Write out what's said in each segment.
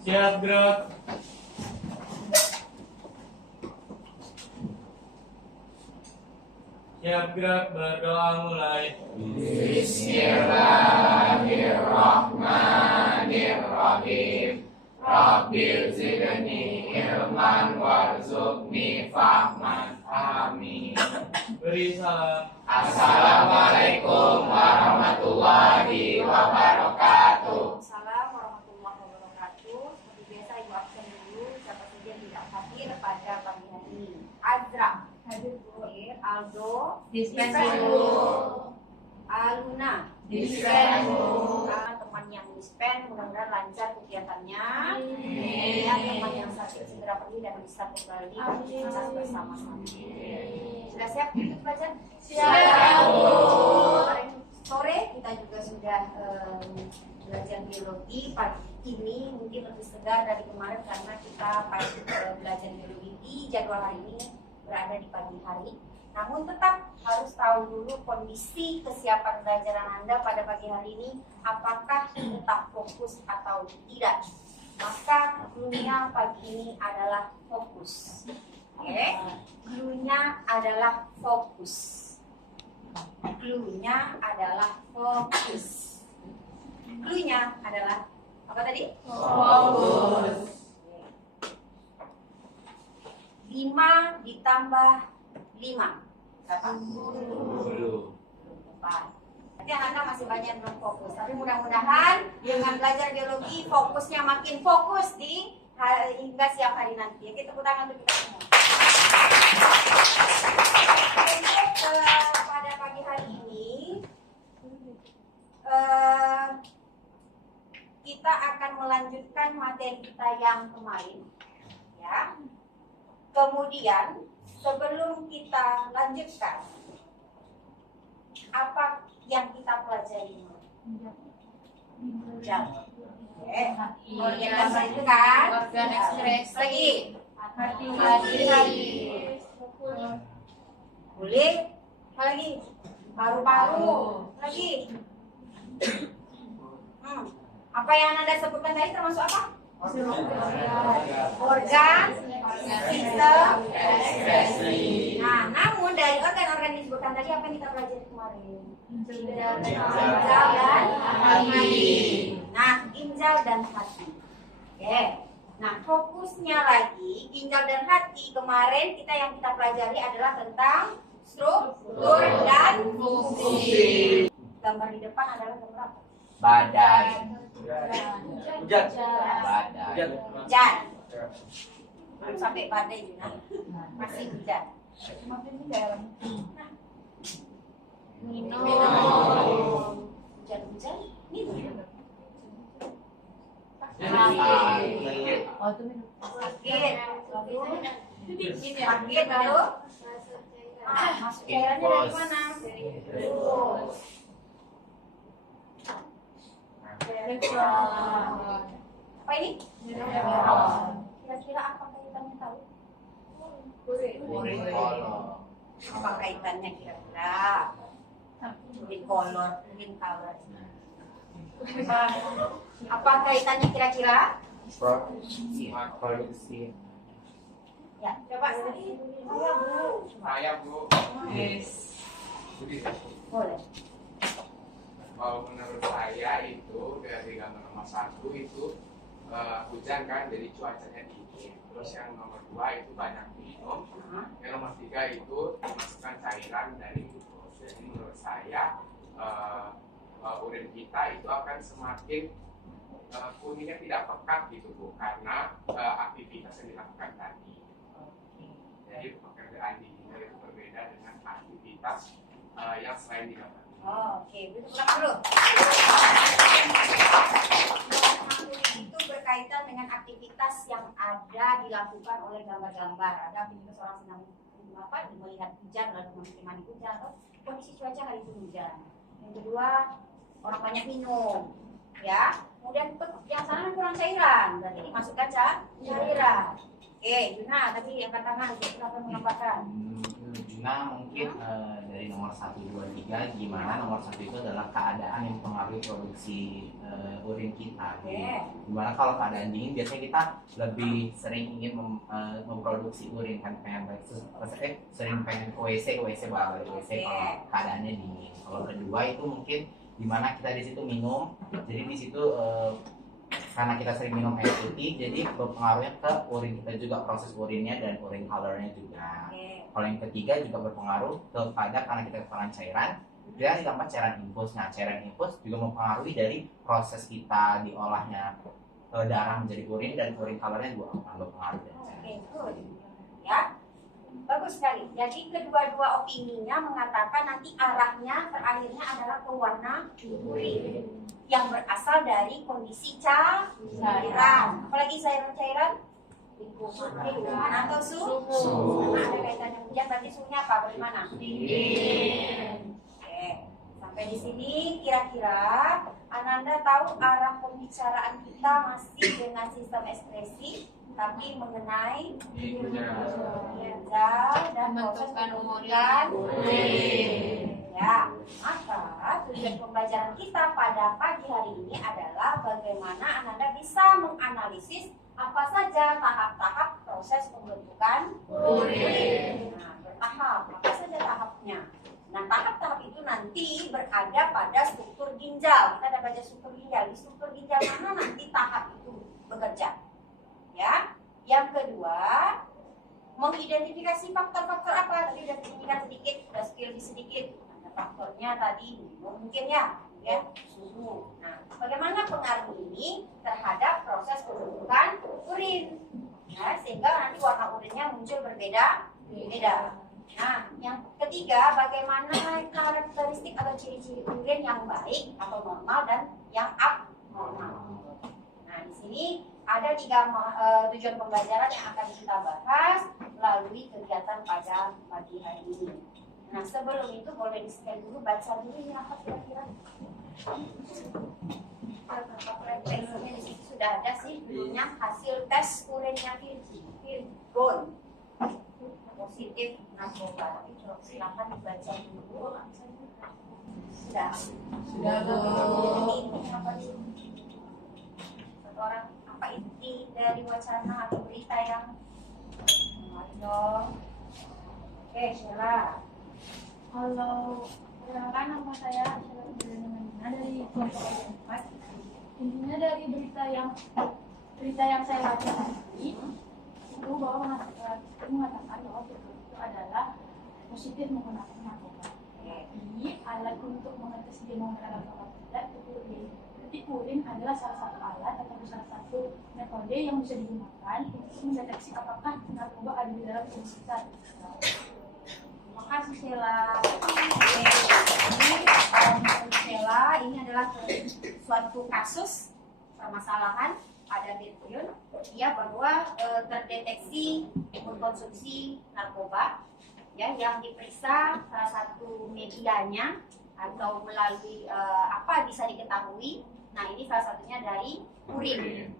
Siap gerak. Siap gerak, berdoa mulai. Bismillahirrahmanirrahim. Rabbil zidni ilman warzuqni fahman. Amin. Beri salam. Assalamualaikum warahmatullahi wabarakatuh. Assalamualaikum warahmatullahi wabarakatuh. Seperti biasa Ibu absen dulu siapa saja yang tidak hadir pada pagi hari ini. Azra hadir, Aldo Dispen dulu. Aluna Dispen teman yang dispen mudah-mudahan lancar kegiatannya. Ya, teman yang sakit segera pergi dan bisa kembali beraktivitas bersama-sama. Sudah siap untuk belajar? Siap, Bu. Kemarin sore kita juga sudah belajar biologi. Pagi ini mungkin lebih segar dari kemarin karena kita belajar biologi di jadwal hari ini berada di pagi hari. Namun tetap harus tahu dulu kondisi kesiapan belajaran Anda pada pagi hari ini, apakah tetap fokus atau tidak. Maka clue-nya pagi ini adalah fokus. Oke, clue-nya adalah fokus. Clue-nya adalah fokus. Clue-nya adalah apa tadi? Fokus. 5 ditambah 5 berapa? 10. Nanti anak-anak masih banyak yang belum fokus. Tapi mudah-mudahan dengan belajar biologi fokusnya makin fokus hingga siang hari nanti. Ya, kita tepuk tangan untuk kita semua. Untuk pada pagi hari ini kita akan melanjutkan materi kita yang kemarin. Ya. Kemudian sebelum kita lanjutkan, apa yang kita pelajari? Jam. Organ gambar itu kan? Organ ekspresi. Lagi. Hati. Boleh. Apa lagi? Paru-paru. Lagi. Apa yang Anda sebutkan tadi termasuk apa? Organ, sistem, ekspresi. Nah, namun dari organ-organ yang disebutkan tadi apa yang kita pelajari kemarin? Ginjal dan hati. Nah, ginjal dan hati. Oke. Nah, fokusnya lagi ginjal dan hati kemarin yang kita pelajari adalah tentang struktur dan fungsi. Gambar di depan adalah gambar apa? Badai. Hujan. Badai. Hujan. Belum sampai badai juga. Masih hujan. Minum. Hujan-hujan. Minum. Oh, itu minum. Sakit. Sakit lalu. Masuk cairannya dari mana? Dari perut. Apa ini? Kira-kira apa kaitannya tahu? Apa kaitannya kira-kira? Green color, green color. Apa kaitannya kira-kira? Ya, coba Saya Bu. Yes. boleh. Kalau menurut saya itu dari gambar nomor 1 itu hujan kan, jadi cuacanya dingin. Terus yang nomor 2 itu banyak minum. Yang nomor 3 itu dimasukkan cairan dari glukosa. Jadi menurut saya urin kita itu akan semakin kuningnya tidak pekat gitu Bu, karena aktivitas yang dilakukan tadi. Jadi pekerjaan dingin itu berbeda dengan aktivitas yang selain di gambar. Oke, itu pulang dulu. Itu berkaitan dengan aktivitas yang ada dilakukan oleh gambar-gambar. Ada aktivitas orang sedang melihat hujan lalu menikmati hujan atau kondisi cuaca hari itu hujan. Yang kedua, orang banyak minum, ya. Kemudian yang sana kurang cairan, berarti dimasukkan cairan. Oke, Juna tadi angkat tangan, silakan menambahkan. Nah mungkin dari nomor 1, 2, 3 gimana nomor 1 itu adalah keadaan yang mempengaruhi produksi urin kita. Oke. Dimana kalau keadaan dingin biasanya kita lebih sering ingin memproduksi urin kan, sering pengen ke WC balik ke WC kalau keadaannya dingin. Kalau kedua itu mungkin dimana kita di situ minum, jadi di situ karena kita sering minum air putih, jadi berpengaruhnya ke urin kita juga, proses urinnya dan urin colornya juga. Kalau yang ketiga juga berpengaruh kepada karena kita kekurangan cairan, dan yang keempat cairan infus. Nah, cairan infus juga mempengaruhi dari proses kita diolahnya darah menjadi urin, dan urin colornya juga akan berpengaruh dari cairan. Good. Ya, bagus sekali. Jadi kedua-dua opininya mengatakan nanti arahnya terakhirnya adalah ke warna urin yang berasal dari kondisi cairan. Apalagi cairan-cairan lingkungan atau suhu. Nah, ada kaitannya hujan, berarti suhunya apa? Bagaimana? Oke, sampai di sini kira-kira Ananda tahu arah pembicaraan kita masih dengan sistem ekspresi, tapi mengenai ginjal dan proses pembentukan urin. Ya, maka tujuan pembelajaran kita pada pagi hari ini adalah bagaimana Ananda bisa menganalisis apa saja tahap-tahap proses pembentukan urin. Nah, bertahap, apa saja tahapnya. Nah, tahap-tahap itu nanti berada pada struktur ginjal. Kita ada baca struktur ginjal. Di struktur ginjal mana nanti tahap itu bekerja. Ya. Yang kedua, mengidentifikasi faktor-faktor apa? Tadi sudah disebutkan sedikit, sudah skill sedikit. Ada faktornya tadi, mungkin ya suhu. Nah, bagaimana pengaruh ini terhadap proses pembentukan urin? Nah, sehingga nanti warna urinnya muncul berbeda. Nah, yang ketiga, bagaimana karakteristik atau ciri-ciri urin yang baik atau normal dan yang abnormal. Nah, di sini ada 3 tujuan pembelajaran yang akan kita bahas melalui kegiatan pada pagi hari ini. Nah, sebelum itu boleh di-scan dulu, baca dulu ini apa kira-kira. Referensinya di situ sudah ada sih, judulnya hasil tes urinnya Virgon positif narkoba. Tapi silakan dibaca dulu. Sudah. Ini apa sih? Satu orang apa inti dari wacana atau berita yang mari dong. Oke, Sheila. Kalau perkenalkan, nama saya Sheila Fitriana dari kelompok 4. Intinya dari berita yang saya baca tadi itu bahwa mengatakan bahwa itu adalah positif menggunakan narkoba. Jadi alat untuk mengetes dia menggunakan narkoba tidak itu urin. Jadi urin adalah salah satu alat atau salah satu metode yang bisa digunakan untuk mendeteksi apakah narkoba ada di dalam tubuh kita. Makasih Sheila. Sheila, ini adalah suatu kasus permasalahan pada Betsyun, ya, bahwa terdeteksi mengkonsumsi narkoba, ya, yang diperiksa salah satu medianya atau melalui apa bisa diketahui. Nah, ini salah satunya dari urin.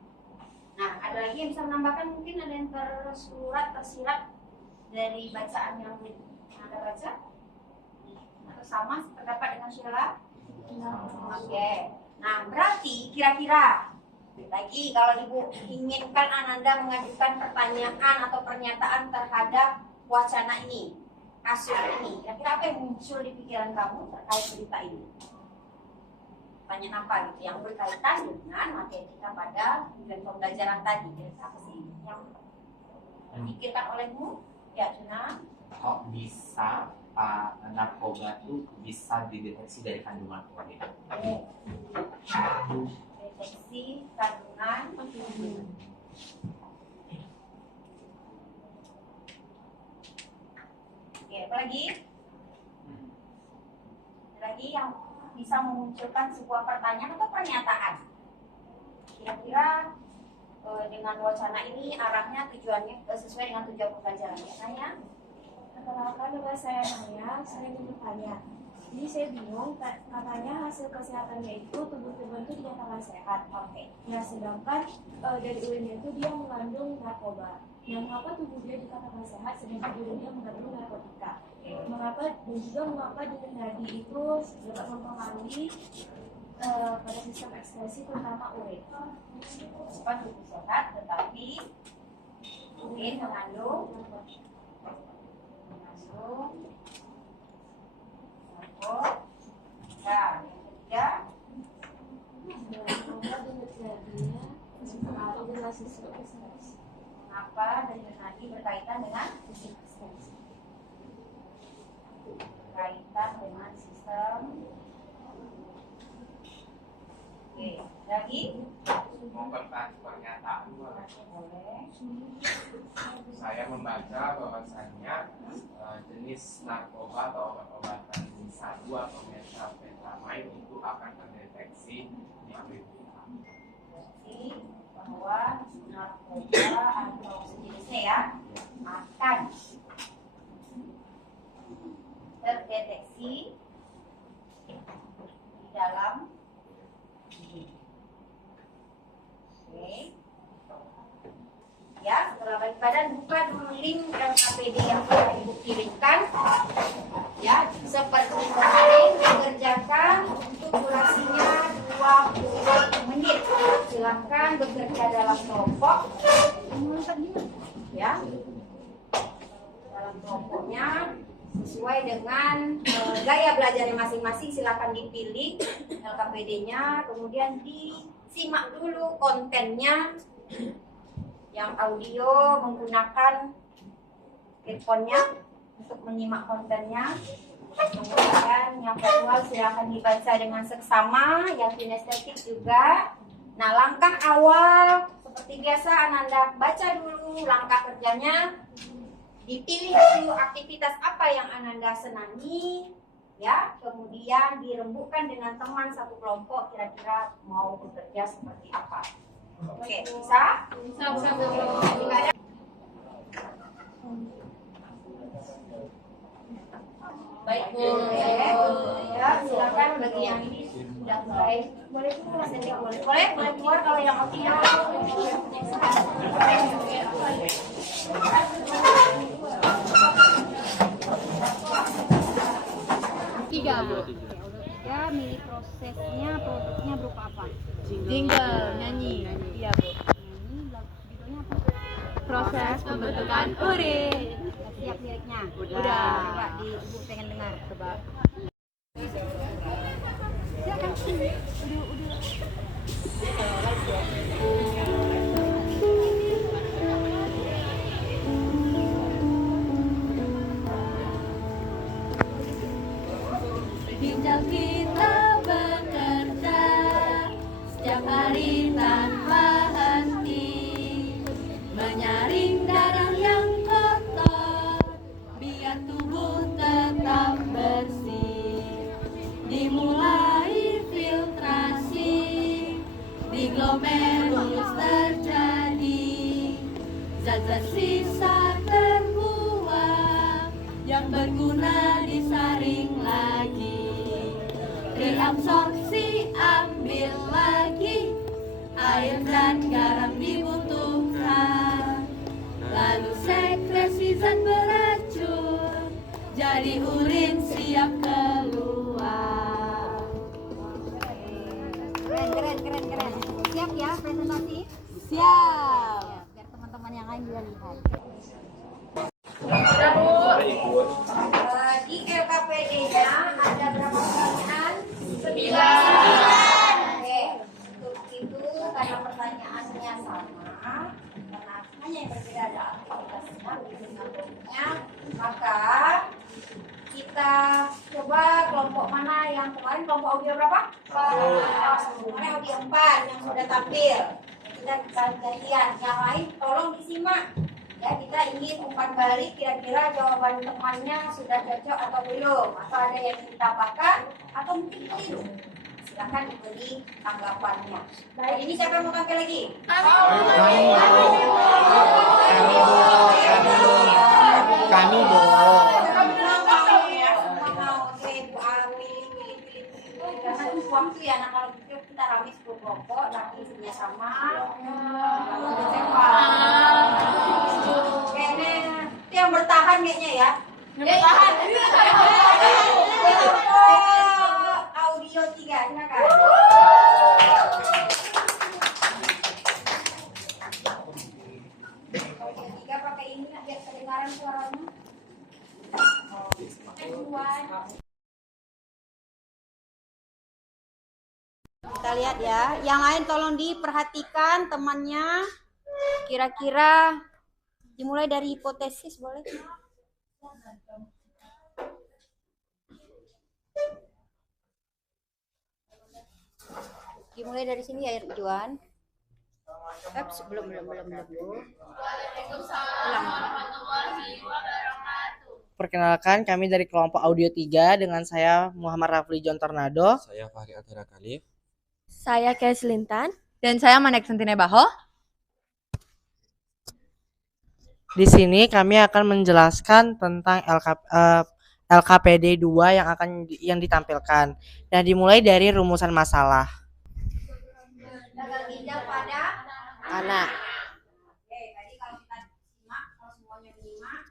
Nah, ada lagi yang bisa menambahkan, mungkin ada yang tersirat dari bacaan yang Anda baca? Atau sama terdapat dengan Sheila? Oke. Nah, berarti kira-kira lagi kalau Ibu inginkan Ananda mengajukan pertanyaan atau pernyataan terhadap wacana ini, kasus ini, kira-kira apa yang muncul di pikiran kamu terkait berita ini? Pertanyaan apa gitu yang berkaitan dengan materi kita pada tujuan pembelajaran tadi? Kira-kira apa sih yang dipikirkan olehmu? Ya, Juna. Kok bisa narkoba itu bisa dideteksi dari kandungan urin? Deteksi kandungan. Oke, apa lagi? Ada lagi yang bisa memunculkan sebuah pertanyaan atau pernyataan? Kira-kira dengan wacana ini arahnya tujuannya sesuai dengan tujuan pembelajaran. Saya Perkenalkan, nama saya Maya, saya ingin bertanya. Jadi saya bingung, katanya hasil kesehatannya itu tubuh itu dinyatakan sehat. oke. Nah, sedangkan dari urinnya itu dia mengandung narkoba. Nah, mengapa tubuh dia dikatakan sehat sedangkan urinnya mengandung narkotika? Mengapa dan juga mengapa dengan nadi itu dapat mempengaruhi pada sistem ekskresi terutama urin. Cepat tubuh sehat, tetapi urin mengandung narkotika. Yang ketiga, apa dari tadi berkaitan dengan sistem. Oke, lagi pernyataan boleh. saya membaca bahwasannya jenis narkoba atau obat-obatan jenis sabu atau metamfetamin itu akan terdeteksi di BPH. Bahwa narkoba atau sejenisnya ya akan terdeteksi di dalam Oke. Ya, setelah balik badan buka dulu link LKPD yang sudah Ibu kirimkan. Ya, seperti kemarin dikerjakan untuk durasinya 20 menit. Silakan bekerja dalam kelompok. Ya. Dalam kelompoknya sesuai dengan gaya belajarnya masing-masing, silakan dipilih LKPD-nya, kemudian disimak dulu kontennya. Yang audio menggunakan headphone-nya untuk menyimak kontennya. Kemudian yang visual silakan dibaca dengan seksama, yang kinestetik juga. Nah, langkah awal seperti biasa Ananda baca dulu langkah kerjanya. Dipilih dulu aktivitas apa yang Ananda senangi, ya. Kemudian dirembukkan dengan teman satu kelompok, kira-kira mau bekerja seperti apa. Oke, bisa? Bisa. Baik, Bu. Ya, silakan bagi yang ini sudah mulai. Boleh keluar kalau yang optimal. Tiga, Bu. Ya, milih prosesnya, produknya berupa apa? Jingle, nyanyi. Iya, Bu. Judulnya apa? Proses pembentukan urin. Siap liriknya? Udah. Coba di Ibu pengen dengar. Coba. Silakan sini. Ginjal kita bekerja setiap hari tanpa henti, menyaring darah yang kotor biar tubuh tetap bersih. Dimulai filtrasi, di glomerulus terjadi zat-zat sisa terbuang yang berguna disaring lagi. Reabsorpsi ambil lagi, air dan garam dibutuhkan. Lalu sekresi zat beracun, jadi urin siap keluar. Keren. Siap ya presentasi? Siap. Biar teman-teman yang lain juga lihat. Di LKPD-nya ada berapa pertanyaan? 9. Oke, untuk itu karena pertanyaannya sama, karena hanya yang berbeda ada aktivitasnya, bentuknya, maka kita coba kelompok mana yang kemarin kelompok audio berapa? Kemarin audio 4 yang sudah tampil. Kita gantian, yang lain tolong disimak. Ya, kita ingin umpan balik kira-kira jawaban temannya sudah cocok atau belum, atau ada yang ditambahkan atau mungkin keliru. Silakan diberi tanggapannya. Baik, ini siapa yang mau tampil lagi? Kami Bu. Karena itu waktu ya, nah kalau gitu kita rame 10 kelompok, tapi isinya sama. Kayaknya itu yang bertahan kayaknya ya. Bertahan. Audio 3, silakan. Sekarang suaranya. Juan. Kita lihat ya. Yang lain tolong diperhatikan temannya. Kira-kira dimulai dari hipotesis boleh? Dimulai dari sini ya Juan. Belum. Ulang. Perkenalkan, kami dari kelompok Audio 3 dengan saya Muhammad Rafli John Tornado. Saya Fahri Akhira Khalif. Saya Kes Lintan. Dan saya Manek Sentine Baho. Di sini kami akan menjelaskan tentang LKPD 2 yang ditampilkan dan dimulai dari rumusan masalah. Gagal ginjal pada Anak. Oke, tadi kalau kita simak, kalau semuanya menyimak,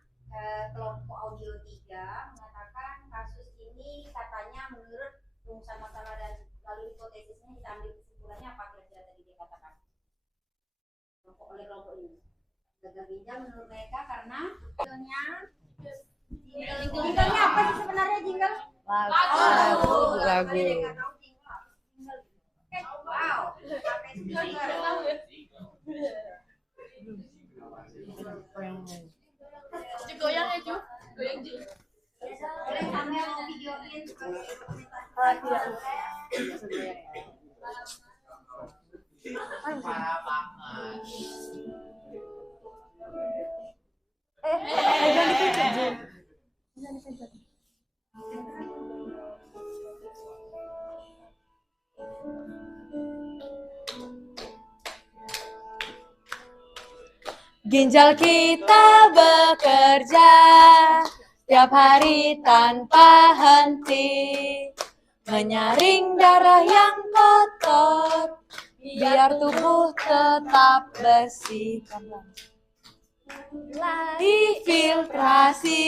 kelompok audio 3 mengatakan kasus ini katanya menurut rumusan masalah dan lalu hipotesisnya kita ambil kesimpulannya apa kira-kira tadi dia katakan oleh kelompok ini. Gagal ginjal menurut mereka karena jinglenya apa sih sebenarnya jingle? Lagu. Wow, pakai speaker. Goyang ya, Ju. Goyang, Ju. Boleh sambil mau videoin sebagai Ginjal kita bekerja tiap hari tanpa henti, menyaring darah yang kotor biar tubuh tetap bersih. Difiltrasi,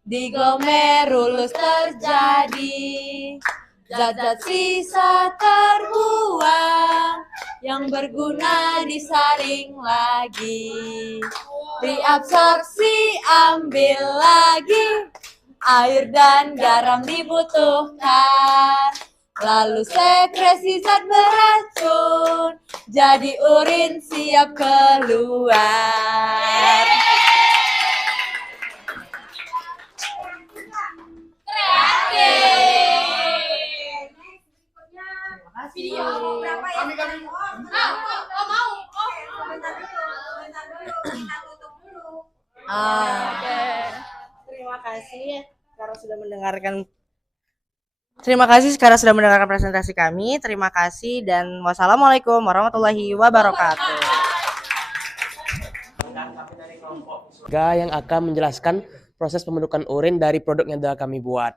di glomerulus terjadi, zat-zat sisa terbuang yang berguna disaring lagi. Reabsorpsi ambil lagi, air dan garam dibutuhkan. Lalu sekresi zat beracun, jadi urin siap keluar. video berapa ya? Mau. Sebentar dulu, kita tutup dulu. Terima kasih karena sudah mendengarkan presentasi kami. Terima kasih dan wassalamualaikum warahmatullahi wabarakatuh. Yang akan menjelaskan proses pembentukan urin dari produk yang telah kami buat.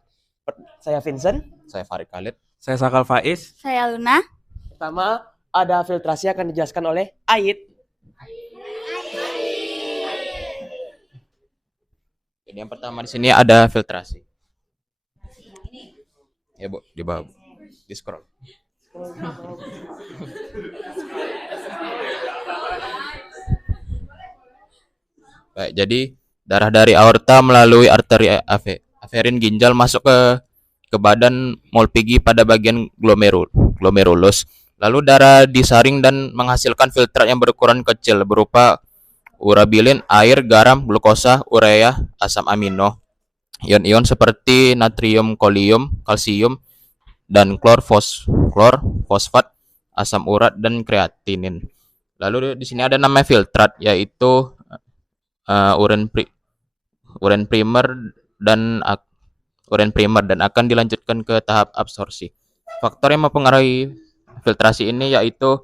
Saya Vincent. Saya Farid Khalid. Saya Sakal Faiz. Saya Luna. Pertama, ada filtrasi akan dijelaskan oleh Ait. Jadi yang pertama di sini ada filtrasi. Ya Bu, di bawah. Di scroll. Baik, jadi darah dari aorta melalui arteri aferin ginjal masuk ke badan Molpigi pada bagian glomerulus. Lalu darah disaring dan menghasilkan filtrat yang berukuran kecil berupa urabilin, air, garam, glukosa, urea, asam amino, ion-ion seperti natrium, kalsium, dan klor, fosfat, asam urat, dan kreatinin. Lalu di sini ada namanya filtrat, yaitu urin primer dan akan dilanjutkan ke tahap absorpsi. Faktor yang mempengaruhi filtrasi ini yaitu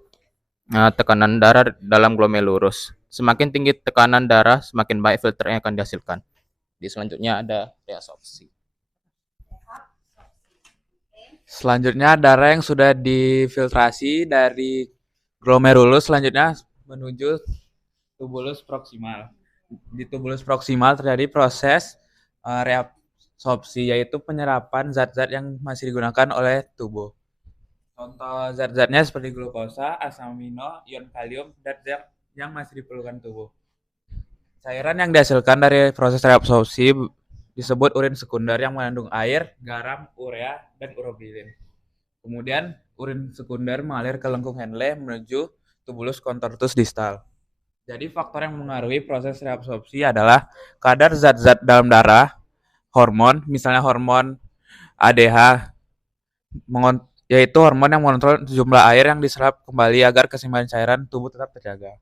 tekanan darah dalam glomerulus. Semakin tinggi tekanan darah, semakin baik filter yang akan dihasilkan. Di selanjutnya ada reabsorpsi. Selanjutnya darah yang sudah difiltrasi dari glomerulus selanjutnya menuju tubulus proksimal. Di tubulus proksimal terjadi proses reabsorpsi, yaitu penyerapan zat-zat yang masih digunakan oleh tubuh. Contoh zat-zatnya seperti glukosa, asam amino, ion kalium, dan zat yang masih diperlukan tubuh. Cairan yang dihasilkan dari proses reabsorpsi disebut urin sekunder yang mengandung air, garam, urea, dan urobilin. Kemudian urin sekunder mengalir ke lengkung Henle menuju tubulus contortus distal. Jadi faktor yang mengaruhi proses reabsorpsi adalah kadar zat-zat dalam darah, hormon, misalnya hormon ADH, yaitu hormon yang mengontrol jumlah air yang diserap kembali agar keseimbangan cairan tubuh tetap terjaga.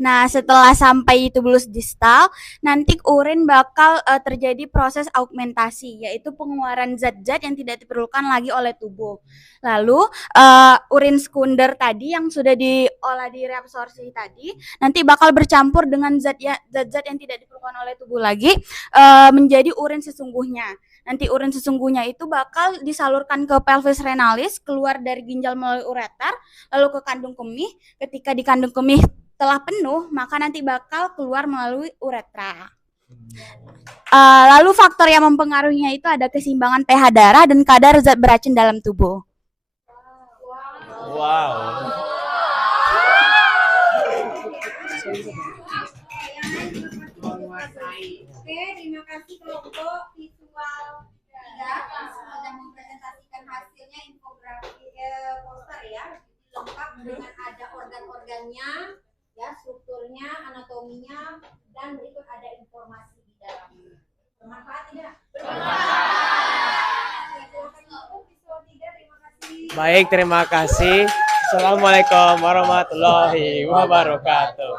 Nah, setelah sampai tubulus distal, nanti urin bakal terjadi proses augmentasi, yaitu pengeluaran zat-zat yang tidak diperlukan lagi oleh tubuh. Lalu, urin sekunder tadi yang sudah diolah di reabsorpsi tadi, nanti bakal bercampur dengan zat-zat yang tidak diperlukan oleh tubuh lagi, menjadi urin sesungguhnya. Nanti urin sesungguhnya itu bakal disalurkan ke pelvis renalis, keluar dari ginjal melalui ureter, lalu ke kandung kemih. Ketika di kandung kemih telah penuh, maka nanti bakal keluar melalui uretra. Lalu faktor yang mempengaruhinya itu ada keseimbangan pH darah dan kadar zat beracun dalam tubuh. Wow. Oke, terima kasih kelompok visual 3 yang sudah mempresentasikan hasilnya infografi poster ya, lengkap dengan ada organ-organnya, ya, strukturnya, anatominya, dan berikut ada informasi di dalamnya. Bermanfaat tidak? Bermanfaat. Silakan visual 3, terima kasih. Baik, terima kasih. Assalamualaikum warahmatullahi wabarakatuh.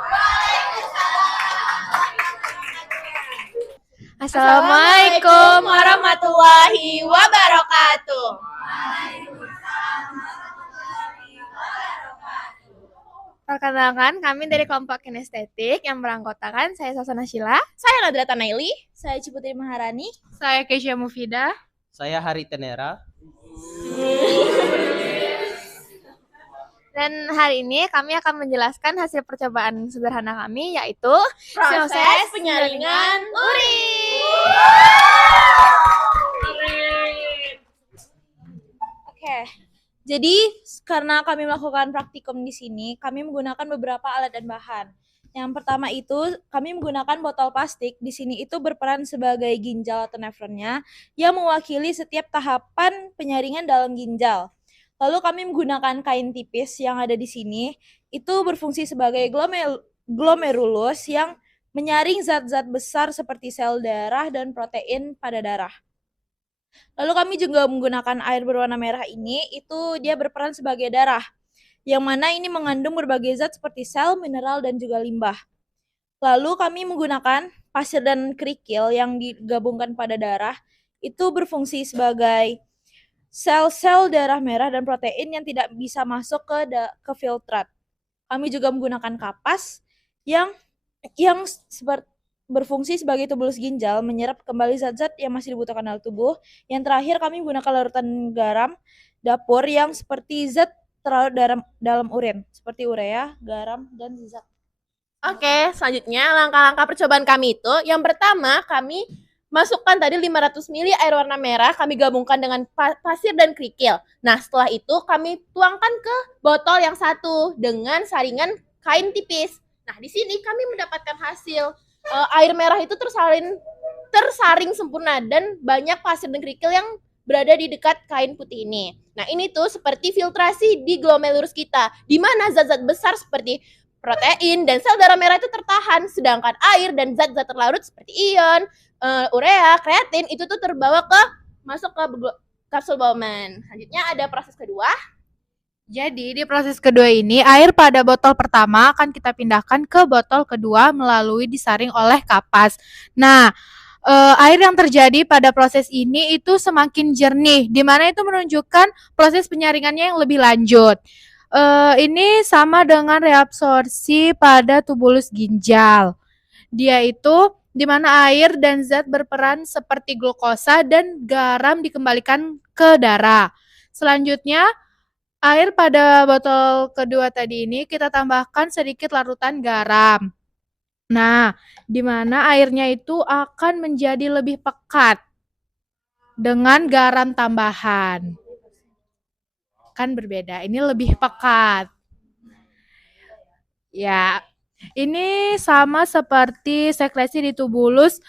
Assalamualaikum warahmatullahi wabarakatuh. Perkenalkan, kami dari kelompok kinestetik yang beranggotakan saya Sasana Sheila, saya Nadra Tanaili, saya Ciputri Maharani, saya Keisha Mufidah, saya Hari Tenera. Dan hari ini kami akan menjelaskan hasil percobaan sederhana kami, yaitu proses penyaringan urin. Oke. Jadi, karena kami melakukan praktikum di sini, kami menggunakan beberapa alat dan bahan. Yang pertama itu, kami menggunakan botol plastik. Di sini itu berperan sebagai ginjal atau nefronnya yang mewakili setiap tahapan penyaringan dalam ginjal. Lalu kami menggunakan kain tipis yang ada di sini, itu berfungsi sebagai glomerulus yang menyaring zat-zat besar seperti sel darah dan protein pada darah. Lalu kami juga menggunakan air berwarna merah ini, itu dia berperan sebagai darah, yang mana ini mengandung berbagai zat seperti sel, mineral, dan juga limbah. Lalu kami menggunakan pasir dan kerikil yang digabungkan pada darah, itu berfungsi sebagai sel-sel darah merah dan protein yang tidak bisa masuk ke filtrat. Kami juga menggunakan kapas yang berfungsi sebagai tubulus ginjal, menyerap kembali zat-zat yang masih dibutuhkan oleh tubuh. Yang terakhir kami menggunakan larutan garam dapur yang seperti zat terlarut dalam urin, seperti urea, garam, dan zat. Oke, selanjutnya langkah-langkah percobaan kami itu, yang pertama kami masukkan tadi 500 ml air warna merah, kami gabungkan dengan pasir dan kerikil. Nah, setelah itu kami tuangkan ke botol yang satu dengan saringan kain tipis. Nah, di sini kami mendapatkan hasil air merah itu tersaring sempurna dan banyak pasir dan kerikil yang berada di dekat kain putih ini. Nah, ini tuh seperti filtrasi di glomerulus kita, di mana zat-zat besar seperti protein dan sel darah merah itu tertahan, sedangkan air dan zat-zat terlarut seperti ion, urea, kreatin itu tuh masuk ke kapsul Bowman. Selanjutnya ada proses kedua. Jadi di proses kedua ini air pada botol pertama akan kita pindahkan ke botol kedua melalui disaring oleh kapas. Nah, air yang terjadi pada proses ini itu semakin jernih, di mana itu menunjukkan proses penyaringannya yang lebih lanjut. Ini sama dengan reabsorpsi pada tubulus ginjal. Dia itu di mana air dan zat berperan seperti glukosa dan garam dikembalikan ke darah. Selanjutnya, air pada botol kedua tadi ini kita tambahkan sedikit larutan garam. Nah, di mana airnya itu akan menjadi lebih pekat dengan garam tambahan. Kan berbeda, ini lebih pekat. Ya, ini sama seperti sekresi di tubulus,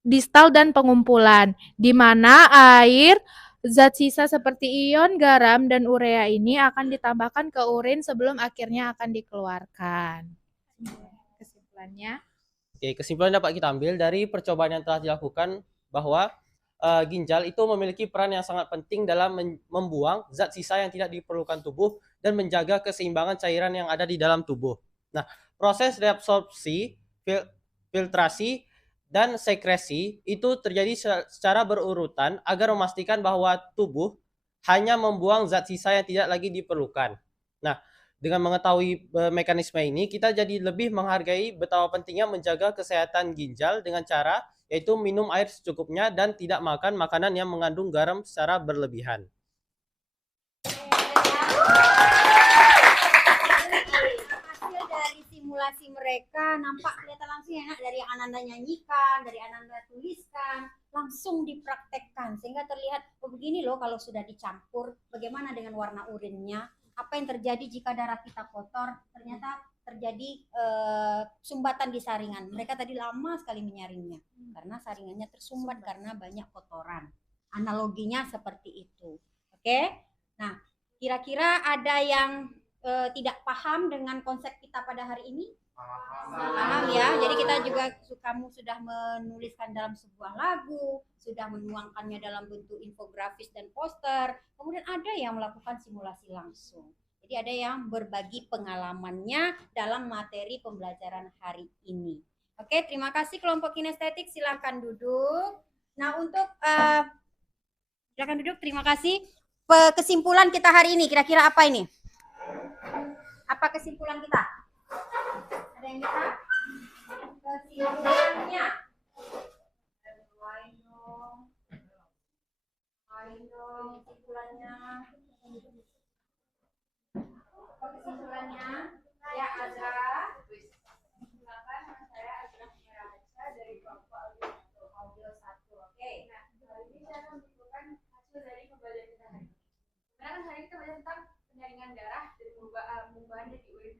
distal dan pengumpulan, di mana air, zat sisa seperti ion, garam, dan urea ini akan ditambahkan ke urin sebelum akhirnya akan dikeluarkan. Kesimpulannya, Oke, kesimpulan dapat kita ambil dari percobaan yang telah dilakukan bahwa ginjal itu memiliki peran yang sangat penting dalam membuang zat sisa yang tidak diperlukan tubuh dan menjaga keseimbangan cairan yang ada di dalam tubuh. Nah, proses reabsorpsi, filtrasi, dan sekresi itu terjadi secara berurutan agar memastikan bahwa tubuh hanya membuang zat sisa yang tidak lagi diperlukan. Nah, dengan mengetahui mekanisme ini, kita jadi lebih menghargai betapa pentingnya menjaga kesehatan ginjal dengan cara yaitu minum air secukupnya dan tidak makan makanan yang mengandung garam secara berlebihan. Hasil dari simulasi mereka nampak kelihatan langsung enak dari yang Ananda nyanyikan, dari Ananda tuliskan, langsung dipraktekkan sehingga terlihat oh begini loh kalau sudah dicampur, bagaimana dengan warna urinnya, apa yang terjadi jika darah kita kotor, ternyata terjadi sumbatan di saringan. Mereka tadi lama sekali menyaringnya karena saringannya tersumbat karena banyak kotoran. Analoginya seperti itu. Oke? Nah, kira-kira ada yang tidak paham dengan konsep kita pada hari ini? Paham ya. Jadi kita juga kamu sudah menuliskan dalam sebuah lagu, sudah menuangkannya dalam bentuk infografis dan poster. Kemudian ada yang melakukan simulasi langsung. Jadi ada yang berbagi pengalamannya dalam materi pembelajaran hari ini. Oke, terima kasih kelompok kinestetik. Silahkan duduk. Nah, untuk silahkan duduk. Terima kasih. Kesimpulan kita hari ini kira-kira apa ini? Apa kesimpulan kita? Ada yang bisa? Kesimpulannya. Kesimpulannya. Apa kesimpulannya? Ya ada. Silakan saya adalah Meraja dari kelompok audio 1. Oke. Nah, hari ini saya akan menunjukkan hasil dari pembelajaran kita hari ini. Karena kan hari ini kita belajar tentang penyaringan darah dari perubahan dari urin.